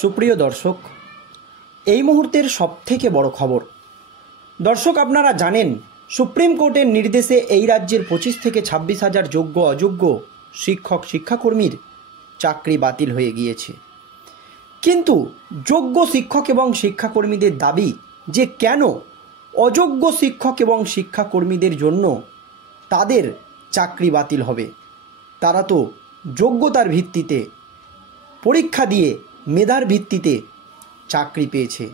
সুপ্রিয় দর্শক, এই মুহূর্তের সবথেকে বড় খবর। দর্শক, আপনারা জানেন সুপ্রিম কোর্টের নির্দেশে এই রাজ্যের 25 থেকে 26,000 যোগ্য অযোগ্য শিক্ষক শিক্ষাকর্মীর চাকরি বাতিল হয়ে গিয়েছে। কিন্তু যোগ্য শিক্ষক এবং শিক্ষাকর্মীদের দাবি যে কেন অযোগ্য শিক্ষক এবং শিক্ষাকর্মীদের জন্য তাদের চাকরি বাতিল হবে। তারা তো যোগ্যতার ভিত্তিতে পরীক্ষা দিয়ে মেধার ভিত্তিতে চাকরি পেয়েছে।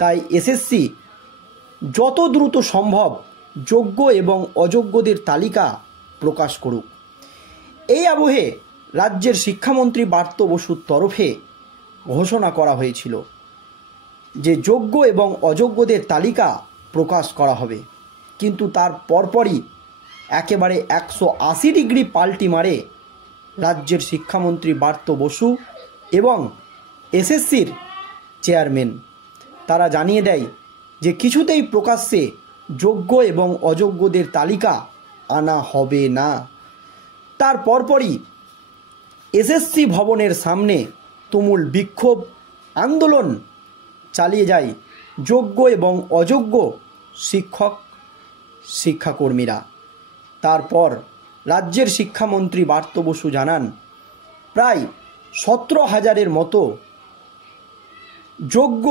তাই এসএসসি যত দ্রুত সম্ভব যোগ্য এবং অযোগ্যদের তালিকা প্রকাশ করুক। এই আবহে রাজ্যের শিক্ষামন্ত্রী ব্রাত্য বসুর তরফে ঘোষণা করা হয়েছিল যে যোগ্য এবং অযোগ্যদের তালিকা প্রকাশ করা হবে। কিন্তু তার পরপরই একেবারে 180 ডিগ্রি পাল্টি মারে রাজ্যের শিক্ষামন্ত্রী ব্রাত্য বসু এবং এসএসসির চেয়ারম্যান। তারা জানিয়ে দেয় যে কিছুতেই প্রকাশ্যে যোগ্য এবং অযোগ্যদের তালিকা আনা হবে না। তার পরপরই এসএসসি ভবনের সামনে তুমুল বিক্ষোভ আন্দোলন চালিয়ে যায় যোগ্য এবং অযোগ্য শিক্ষক শিক্ষাকর্মীরা। তারপর রাজ্যের শিক্ষামন্ত্রী ব্রাত্য বসু জানান প্রায় 17,000-এর মতো যোগ্য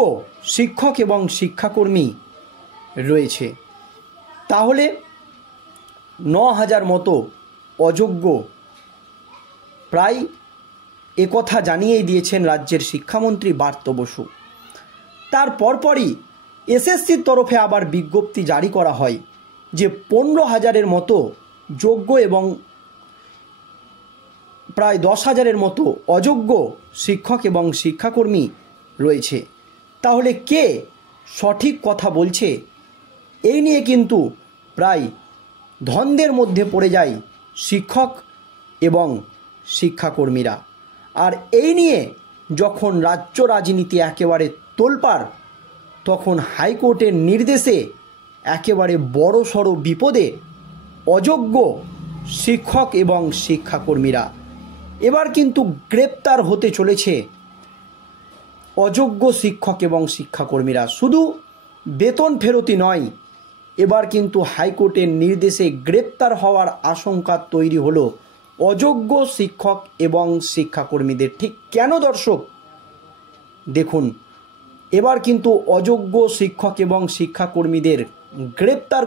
শিক্ষক এবং শিক্ষাকর্মী রয়েছে, তাহলে 9,000 মতো অযোগ্য। প্রায় একথা জানিয়েই দিয়েছেন রাজ্যের শিক্ষামন্ত্রী ব্রাত্য বসু। তার পরপরই এসএসসির তরফে আবার বিজ্ঞপ্তি জারি করা হয় যে 15,000-এর মতো যোগ্য এবং প্রায় 10,000-এর মতো অযোগ্য শিক্ষক এবং শিক্ষাকর্মী রয়েছে। তাহলে কে সঠিক কথা বলছে, এই নিয়ে কিন্তু প্রায় দ্বন্দ্বের মধ্যে পড়ে যায় শিক্ষক এবং শিক্ষাকর্মীরা। আর এই নিয়ে যখন রাজ্য রাজনীতি একেবারে তোলপাড়, তখন হাইকোর্টের নির্দেশে একেবারে বড়সড় বিপদে অযোগ্য শিক্ষক এবং শিক্ষাকর্মীরা। এবার কিন্তু গ্রেপ্তার হতে চলেছে অযোগ্য শিক্ষক এবং শিক্ষাকর্মীরা। শুধু বেতন ফেরতি নয়, এবার কিন্তু হাইকোর্টের নির্দেশে গ্রেপ্তার হওয়ার আশঙ্কা তৈরি হলো অযোগ্য শিক্ষক এবং শিক্ষাকর্মীদের। ঠিক কেন দর্শক দেখুন, এবার কিন্তু অযোগ্য শিক্ষক এবং শিক্ষাকর্মীদের গ্রেপ্তার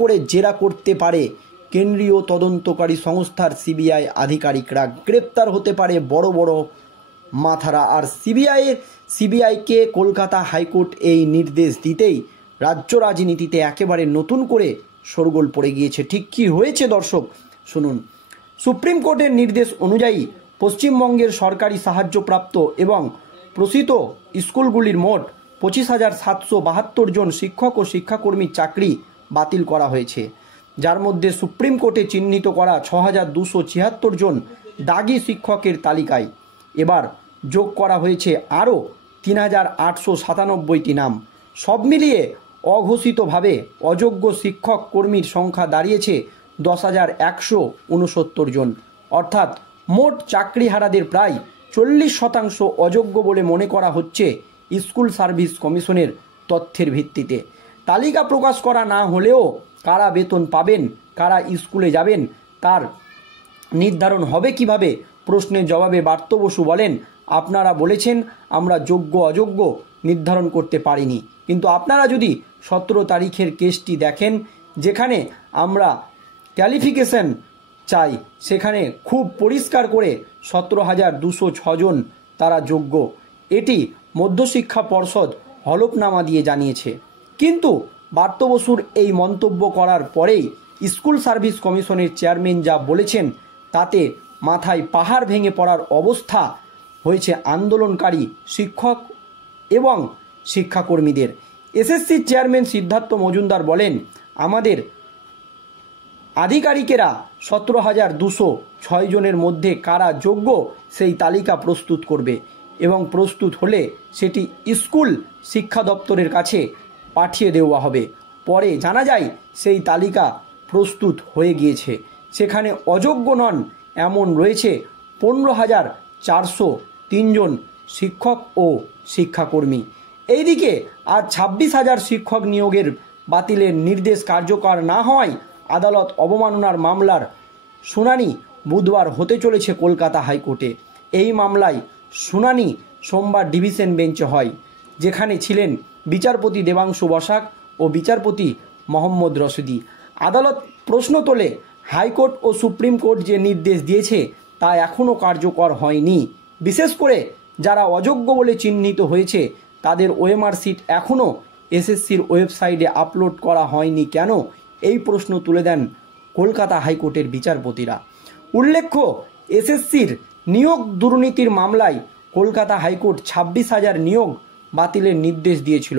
করে জেরা করতে পারে কেন্দ্রীয় তদন্তকারী সংস্থার সিবিআই আধিকারিকরা। গ্রেপ্তার হতে পারে বড় বড় মাথারা। আর সিবিআইকে কলকাতা হাইকোর্ট এই নির্দেশ দিতেই রাজ্য রাজনীতিতে একেবারে নতুন করে শোরগোল পড়ে গিয়েছে। ঠিক কী হয়েছে দর্শক শুনুন। সুপ্রিম কোর্টের নির্দেশ অনুযায়ী পশ্চিমবঙ্গের সরকারি সাহায্যপ্রাপ্ত এবং প্রসিত স্কুলগুলির মোট 25,772 জন শিক্ষক ও শিক্ষাকর্মীর চাকরি বাতিল করা হয়েছে, যার মধ্যে সুপ্রিম কোর্টে চিহ্নিত করা 6,276 জন দাগি শিক্ষকের তালিকায় এবার যোগ করা হয়েছে আরও 3,897টি নাম। সব মিলিয়ে অঘোষিতভাবে অযোগ্য শিক্ষক কর্মীর সংখ্যা দাঁড়িয়েছে 10,169 জন। অর্থাৎ মোট চাকরিহারাদের প্রায় 40% অযোগ্য বলে মনে করা হচ্ছে স্কুল সার্ভিস কমিশনের তথ্যের ভিত্তিতে। তালিকা প্রকাশ করা না হলেও কারা বেতন পাবেন, কারা স্কুলে যাবেন, তার নির্ধারণ হবে কিভাবে? প্রশ্নের জবাবে ব্রাত্য বসু বলেন, আপনারা বলেছেন আমরা যোগ্য অযোগ্য নির্ধারণ করতে পারিনি, কিন্তু আপনারা যদি 17 তারিখের কেসটি দেখেন, যেখানে আমরা ক্যালিফিকেশন চাই, সেখানে খুব পরিষ্কার করে 17,206 জন তারা যোগ্য। এটি মধ্যশিক্ষা পর্ষদ হলফনামা দিয়ে জানিয়েছে। কিন্তু ব্রাত্য বসুর এই মন্তব্য করার পরেই স্কুল সার্ভিস কমিশনের চেয়ারম্যান যা বলেছেন তাতে মাথায় পাহাড় ভেঙে পড়ার অবস্থা হয়েছে আন্দোলনকারী শিক্ষক এবং শিক্ষাকর্মীদের। এসএসসির চেয়ারম্যান সিদ্ধার্থ মজুমদার বলেন, আমাদের আধিকারিকেরা 17,206 জনের মধ্যে কারা যোগ্য সেই তালিকা প্রস্তুত করবে এবং প্রস্তুত হলে সেটি স্কুল শিক্ষা দপ্তরের কাছে পাঠিয়ে দেওয়া হবে। পরে জানা যায় সেই তালিকা প্রস্তুত হয়ে গিয়েছে, সেখানে অযোগ্য নন এমন রয়েছে 15,403 জন শিক্ষক ও শিক্ষাকর্মী। এইদিকে আজ 26,000 শিক্ষক নিয়োগের বাতিলের নির্দেশ কার্যকর না হওয়ায় আদালত অবমাননার মামলার শুনানি বুধবার হতে চলেছে কলকাতা হাইকোর্টে। এই মামলায় শুনানি সোমবার ডিভিশন বেঞ্চে হয়, যেখানে ছিলেন বিচারপতি দেবাংশু বসাক ও বিচারপতি মোহাম্মদ রশিদি। আদালত প্রশ্ন তোলে, হাইকোর্ট ও সুপ্রিম কোর্ট যে নির্দেশ দিয়েছে তা এখনও কার্যকর হয়নি। বিশেষ করে যারা অযোগ্য বলে চিহ্নিত হয়েছে তাদের ওএমআর সিট এখনও এসএসসির ওয়েবসাইটে আপলোড করা হয়নি কেন? এই প্রশ্ন তুলে দেন কলকাতা হাইকোর্টের বিচারপতিরা। উল্লেখ্য, এসএসসির নিয়োগ দুর্নীতির মামলায় কলকাতা হাইকোর্ট 26,000 নিয়োগ বাতিলের নির্দেশ দিয়েছিল।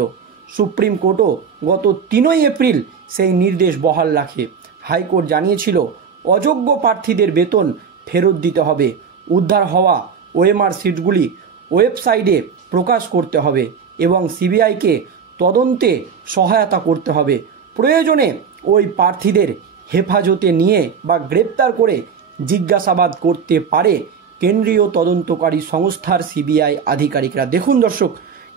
সুপ্রিম কোর্টও গত 3 এপ্রিল সেই নির্দেশ বহাল রাখে। হাইকোর্ট জানিয়েছিল অযোগ্য প্রার্থীদের বেতন ফেরত দিতে হবে, উদ্ধার হওয়া ওএমআর সিটগুলি ওয়েবসাইটে প্রকাশ করতে হবে এবং সিবিআইকে তদন্তে সহায়তা করতে হবে। প্রয়োজনে ওই প্রার্থীদের হেফাজতে নিয়ে বা গ্রেপ্তার করে জিজ্ঞাসাবাদ করতে পারে কেন্দ্রীয় তদন্তকারী সংস্থার সিবিআই আধিকারিকরা। দেখুন দর্শক,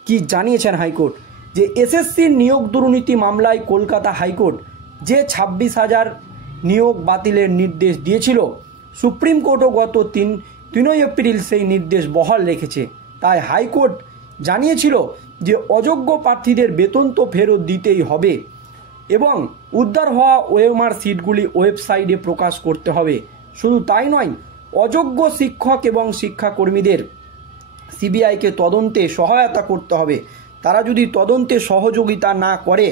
কি জানিয়েছেন হাইকোর্ট, যে এসএসসির নিয়োগ দুর্নীতি মামলায় কলকাতা হাইকোর্ট যে 26,000 নিয়োগ বাতিলের নির্দেশ দিয়েছিল, সুপ্রিম কোর্টও গত 3 এপ্রিল সেই নির্দেশ বহাল রেখেছে। তাই হাইকোর্ট জানিয়েছিল যে অযোগ্য প্রার্থীদের বেতন তো ফেরত দিতেই হবে এবং উদ্ধার হওয়া ওএমআর সিটগুলি ওয়েবসাইটে প্রকাশ করতে হবে। শুধু তাই নয়, অযোগ্য শিক্ষক এবং শিক্ষাকর্মীদের সিবিআইকে তদন্তে সহায়তা করতে হবে। তারা যদি তদন্তে সহযোগিতা না করে,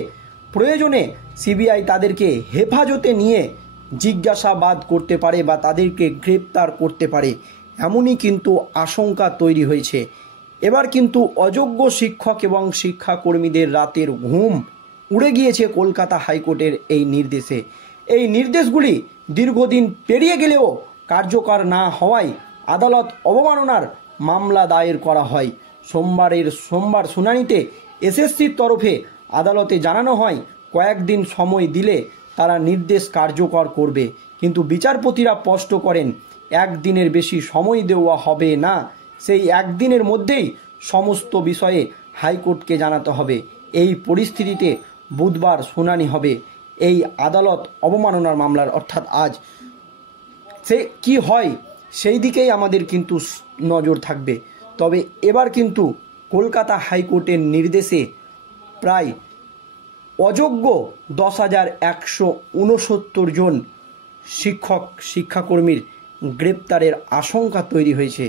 প্রয়োজনে সিবিআই তাদেরকে হেফাজতে নিয়ে জিজ্ঞাসাবাদ করতে পারে বা তাদেরকে গ্রেপ্তার করতে পারে, এমনই কিন্তু আশঙ্কা তৈরি হয়েছে। এবার কিন্তু অযোগ্য শিক্ষক এবং শিক্ষাকর্মীদের রাতের ঘুম উড়ে গিয়েছে কলকাতা হাইকোর্টের এই নির্দেশে। এই নির্দেশগুলি দীর্ঘদিন পেরিয়ে গেলেও কার্যকর না হওয়ায় আদালত অবমাননার মামলা দায়ের করা হয়। সোমবার শুনানিতে এসএসসির তরফে আদালতে জানানো হয় কয়েকদিন সময় দিলে তারা নির্দেশ কার্যকর করবে, কিন্তু বিচারপতিরা স্পষ্ট করেন একদিনের বেশি সময় দেওয়া হবে না। সেই একদিনের মধ্যেই সমস্ত বিষয়ে হাইকোর্টকে জানাতে হবে। এই পরিস্থিতিতে বুধবার শুনানি হবে এই আদালত অবমাননার মামলার, অর্থাৎ আজ। সে কি হয় সেই দিকেই আমাদের কিন্তু নজর থাকবে। তবে এবার কিন্তু কলকাতা হাইকোর্টের নির্দেশে প্রায় অযোগ্য 10,169 জন শিক্ষক শিক্ষাকর্মীর গ্রেপ্তারের আশঙ্কা তৈরি হয়েছে,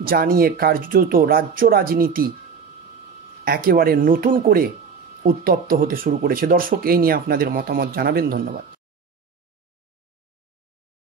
জানিয়ে কার্যত রাজ্য রাজনীতি একেবারে নতুন করে উত্তপ্ত হতে শুরু করেছে। দর্শক, এই নিয়ে আপনাদের মতামত জানাবেন। ধন্যবাদ।